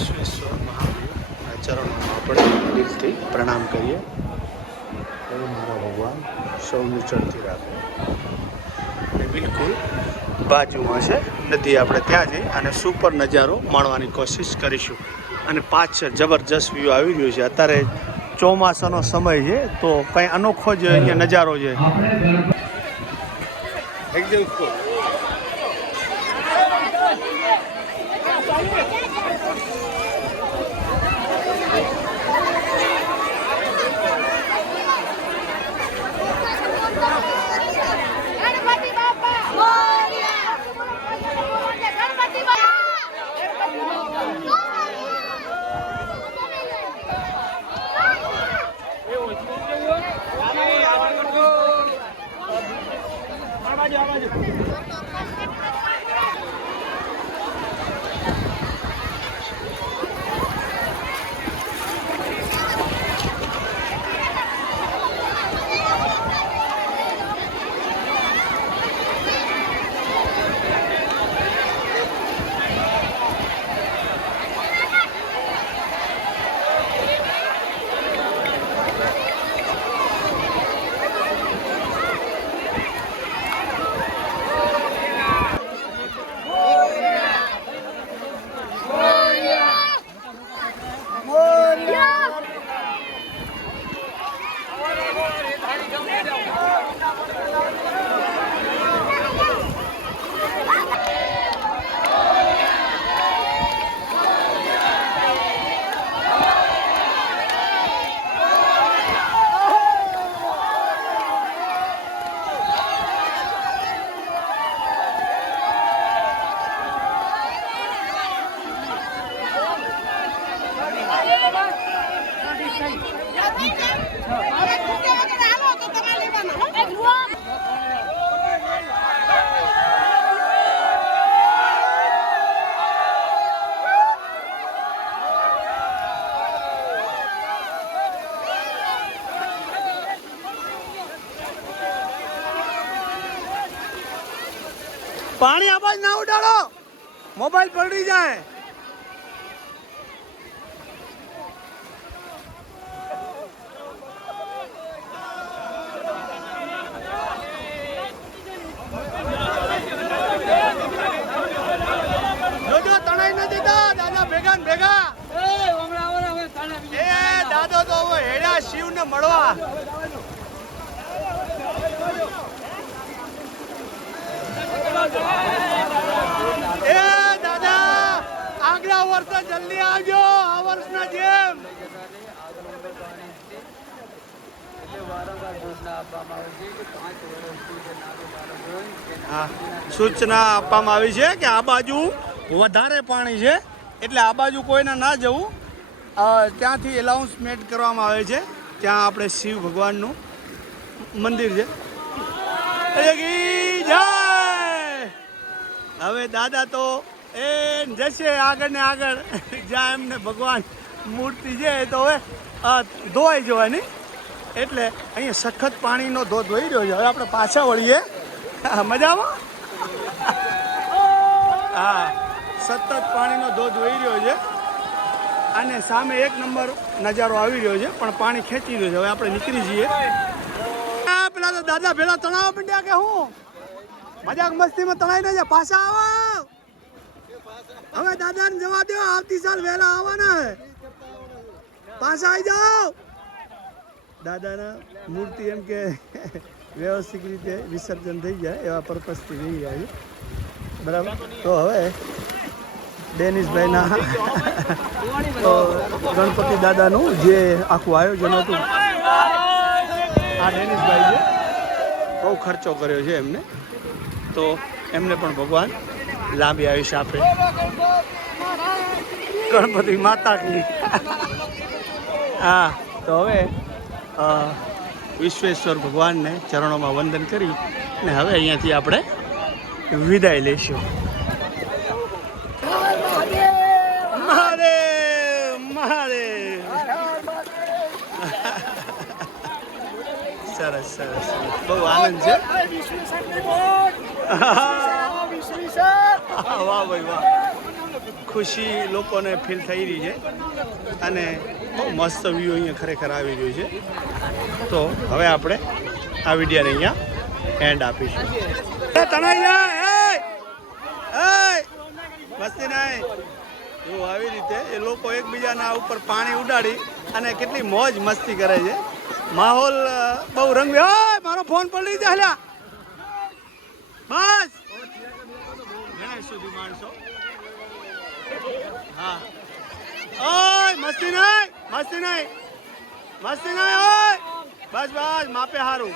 વિશ્વેશ્વર મહાદેવના ચરણોમાં આપણે દિલથી પ્રણામ કરીએ. હે મારા ભગવાન, સૌની ચડતી રાખે. અને બિલકુલ બાજુમાં છે નદી, આપણે ત્યાં જઈ અને સુપર નજારો માણવાની કોશિશ કરીશું. અને પાછળ જબરજસ્ત વ્યૂ આવી રહ્યો છે. અત્યારે ચોમાસાનો સમય છે તો કંઈ અનોખો જ અહીંયા નજારો છે. એકદમ પાણી આવાજ ના ઉડાડો, મોબાઈલ પલળી જાય. જોજો તણાઈ ન દેતા દાદા, ભેગા ને ભેગા. એ દાદો તો હેડા શિવ ને મળવા. એ દાદા, આગલા વર્ષે જલ્દી આવજો, આ વર્ષના જેમ. સૂચના આપવામાં આવી છે કે આ બાજુ વધારે પાણી છે એટલે આ બાજુ કોઈને ના જવું. ત્યાંથી એલાઉન્સમેન્ટ કરવામાં આવે છે. ત્યાં આપણે શિવ ભગવાનનું મંદિર છે. હવે દાદા તો એ જશે આગળ ને આગળ, જ્યાં એમને ભગવાન મૂર્તિ છે તો હવે ધોવાઈ જવાની. એટલે અહીંયા સખત પાણીનો ધોધ વહી રહ્યો છે. હવે આપણે પાછા વળીએ. મજામાં? હા, સતત પાણીનો ધોધ વહી રહ્યો છે અને સામે એક નંબર નજારો આવી રહ્યો છે, પણ પાણી ખેંચી રહ્યું છે. હવે આપણે નીકળી જઈએ. પેલા તો દાદા ભેળા તણાવ માંડ્યા કે હું મજાક મસ્તીમાં તણાઈ ને પાછા આવો. હવે દાદાને જવા દો, આવતી સાલ વહેલા આવવાના, પાછા આવી જાઓ. દાદાના મૂર્તિ એમ કે વ્યવસ્થિત રીતે વિસર્જન થઈ જાય એવા પર્પઝથી જઈ જાય. બરાબર. તો હવે ડેનિશભાઈના તો ગણપતિ દાદાનું જે આખું આયોજન હતું, આ ડેનિશભાઈ છે, બહુ ખર્ચો કર્યો છે એમને. તો એમને પણ ભગવાન લાંબી આયુષ્ય આપે. ગણપતિ માતા કી. હા, તો હવે વિશ્વેશ્વર ભગવાનને ચરણોમાં વંદન કરી અને હવે અહીંયાથી આપણે વિદાય લઈશું. મહાદેવ મહાદેવ. સરસ સરસ, બહુ આનંદ છે. વાહ ભાઈ વાહ, ખુશી લોકોને ફીલ થઈ રહી છે અને બહુ મસ્ત વ્યૂ અહીંયા ખરેખર આવી રહ્યું છે. તો હવે આપણે આ વિડીયોને અહીંયા એન્ડ આપીશું. તણાઈ જાય મસ્તી નહીં એવું આવી રીતે એ લોકો એકબીજાના ઉપર પાણી ઉડાડી અને કેટલી મોજ મસ્તી કરે છે. માહોલ બહુ રંગબેરંગી. મારો ફોન પડી જાય બસ ગણેશ સુધી માણસો. હા ઓય મસ્તી નહીં મસ્તી નહીં મસ્તી નહીં ઓય બસ બસ માપે હારું.